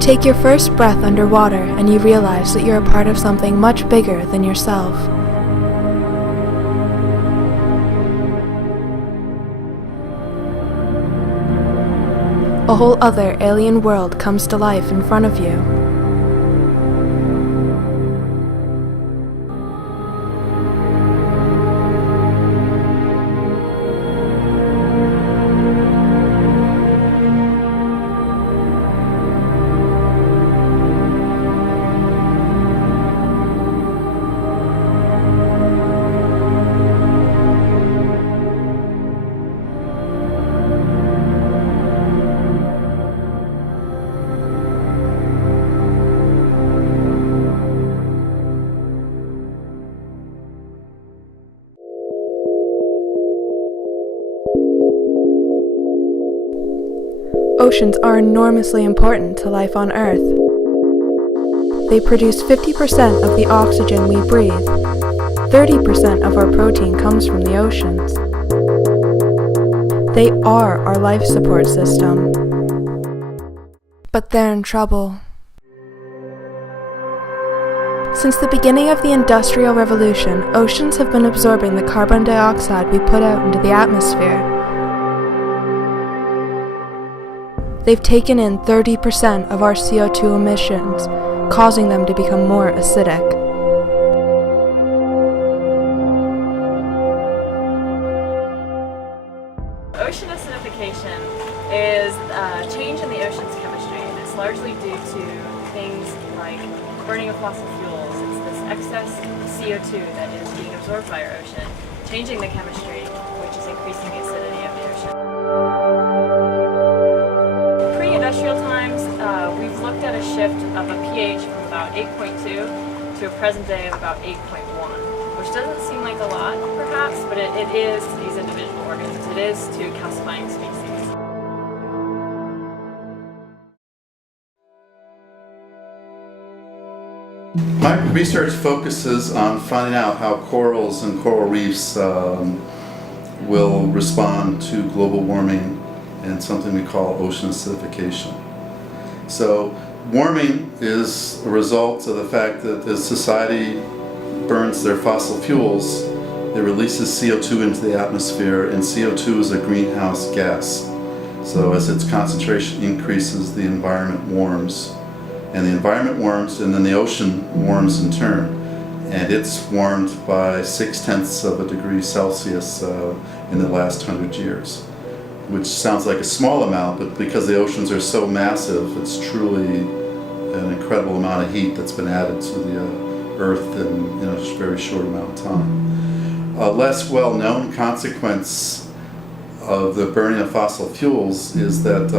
take your first breath underwater and you realize that you're a part of something much bigger than yourself. A whole other alien world comes to life in front of you. Oceans are enormously important to life on Earth. They produce 50% of the oxygen we breathe. 30% of our protein comes from the oceans. They are our life support system. But they're in trouble. Since the beginning of the Industrial Revolution, oceans have been absorbing the carbon dioxide we put out into the atmosphere. They've taken in 30% of our CO2 emissions, causing them to become more acidic. Ocean acidification is a change in the ocean's chemistry, and it's largely due to things like burning of fossil fuels. It's this excess CO2 that is being absorbed by our ocean, changing the chemistry, which is increasing the acidity of the ocean. Pre-industrial times, we've looked at a shift of a pH from about 8.2 to a present day of about 8.1, which doesn't seem like a lot, perhaps, but it is to these individual organisms. It is to calcifying species. My research focuses on finding out how corals and coral reefs will respond to global warming and something we call ocean acidification. So warming is a result of the fact that as society burns their fossil fuels, it releases CO2 into the atmosphere, and CO2 is a greenhouse gas. So as its concentration increases, the environment warms. And the environment warms, and then the ocean warms in turn. And it's warmed by 0.6 of a degree Celsius in the last 100 years. Which sounds like a small amount, but because the oceans are so massive, it's truly an incredible amount of heat that's been added to the Earth in a very short amount of time. A less well-known consequence of the burning of fossil fuels is that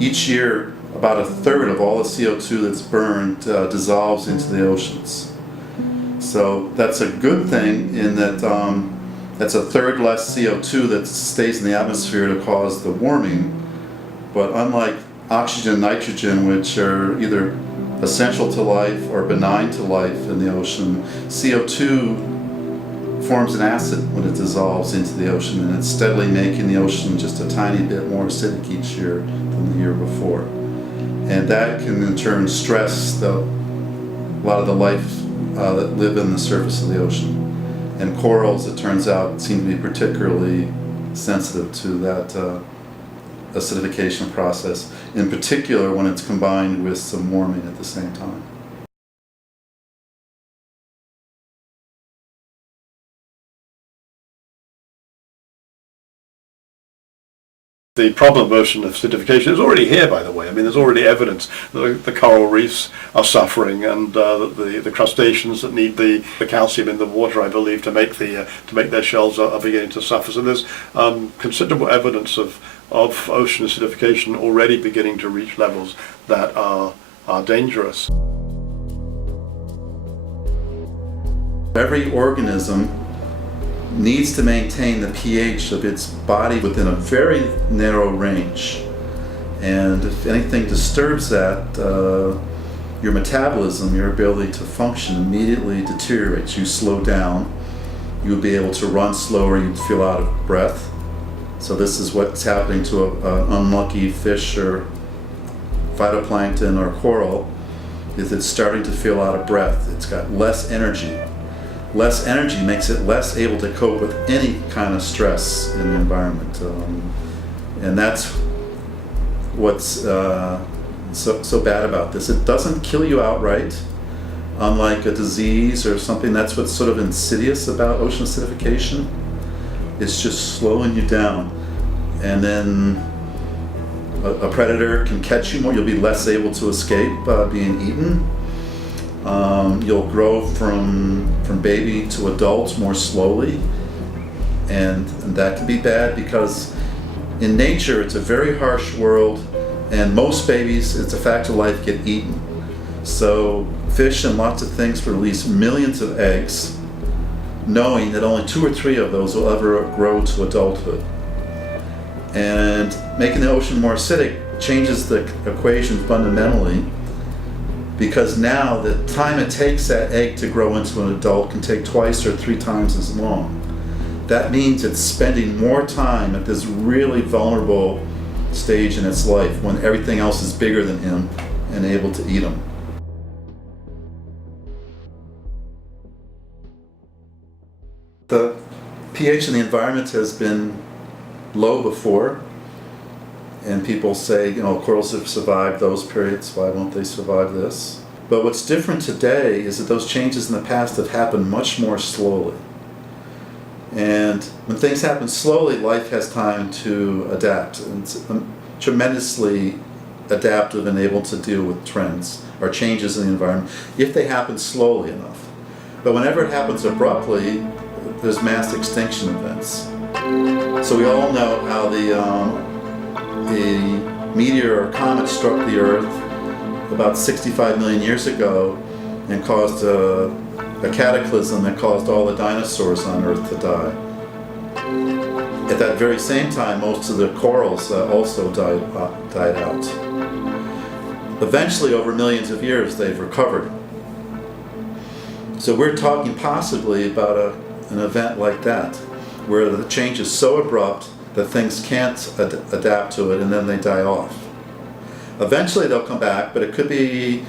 each year about a third of all the CO2 that's burned dissolves into the oceans. So that's a good thing in that that's a third less CO2 that stays in the atmosphere to cause the warming. But unlike oxygen and nitrogen, which are either essential to life or benign to life in the ocean, CO2 forms an acid when it dissolves into the ocean, and it's steadily making the ocean just a tiny bit more acidic each year than the year before. And that can in turn stress a lot of the life that live in the surface of the ocean. And corals, it turns out, seem to be particularly sensitive to that acidification process, in particular when it's combined with some warming at the same time. The problem of ocean acidification is already here, by the way. I mean, there's already evidence that the coral reefs are suffering, and that the crustaceans that need the calcium in the water, I believe, to make their shells are beginning to suffer. So there's considerable evidence of ocean acidification already beginning to reach levels that are dangerous. Every organism needs to maintain the pH of its body within a very narrow range. And if anything disturbs that, your metabolism, your ability to function immediately deteriorates. You slow down, you'll be able to run slower, you'd feel out of breath. So this is what's happening to an unlucky fish or phytoplankton or coral is it's starting to feel out of breath. It's got less energy. Less energy makes it less able to cope with any kind of stress in the environment. And that's what's so bad about this. It doesn't kill you outright, unlike a disease or something. That's what's sort of insidious about ocean acidification. It's just slowing you down. And then a predator can catch you more. You'll be less able to escape being eaten. You'll grow from baby to adult more slowly. And that can be bad because in nature it's a very harsh world, and most babies, it's a fact of life, get eaten. So fish and lots of things release millions of eggs, knowing that only 2 or 3 of those will ever grow to adulthood. And making the ocean more acidic changes the equation fundamentally, because now the time it takes that egg to grow into an adult can take twice or 3 times as long. That means it's spending more time at this really vulnerable stage in its life when everything else is bigger than him and able to eat him. The pH in the environment has been low before, and people say, you know, corals have survived those periods, why won't they survive this? But what's different today is that those changes in the past have happened much more slowly. And when things happen slowly, life has time to adapt. And it's tremendously adaptive and able to deal with trends or changes in the environment if they happen slowly enough. But whenever it happens abruptly, there's mass extinction events. So we all know how the meteor or comet struck the Earth about 65 million years ago and caused a cataclysm that caused all the dinosaurs on Earth to die. At that very same time, most of the corals also died out. Eventually, over millions of years, they've recovered. So we're talking possibly about an event like that, where the change is so abrupt that things can't adapt to it and then they die off. Eventually they'll come back, but it could be,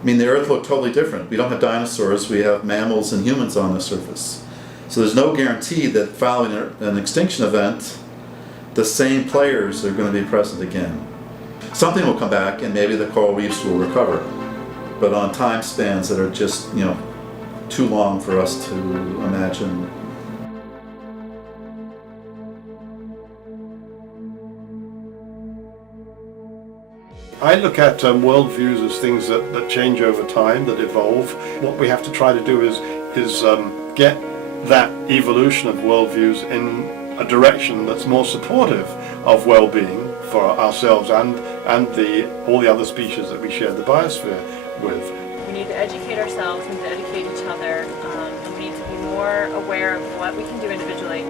I mean, the Earth looked totally different. We don't have dinosaurs, we have mammals and humans on the surface. So there's no guarantee that following an extinction event, the same players are going to be present again. Something will come back and maybe the coral reefs will recover, but on time spans that are just, you know, too long for us to imagine. I look at worldviews as things that change over time, that evolve. What we have to try to do is get that evolution of worldviews in a direction that's more supportive of well-being for ourselves and all the other species that we share the biosphere with. We need to educate ourselves, we need to educate each other, and we need to be more aware of what we can do individually.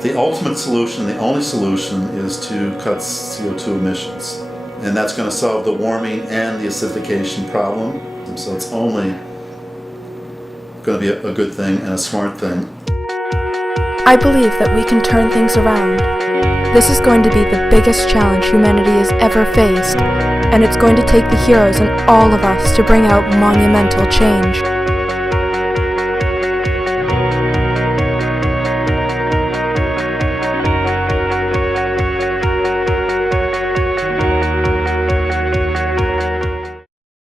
The ultimate solution, the only solution, is to cut CO2 emissions. And that's going to solve the warming and the acidification problem. And so it's only going to be a good thing and a smart thing. I believe that we can turn things around. This is going to be the biggest challenge humanity has ever faced, and it's going to take the heroes in all of us to bring out monumental change.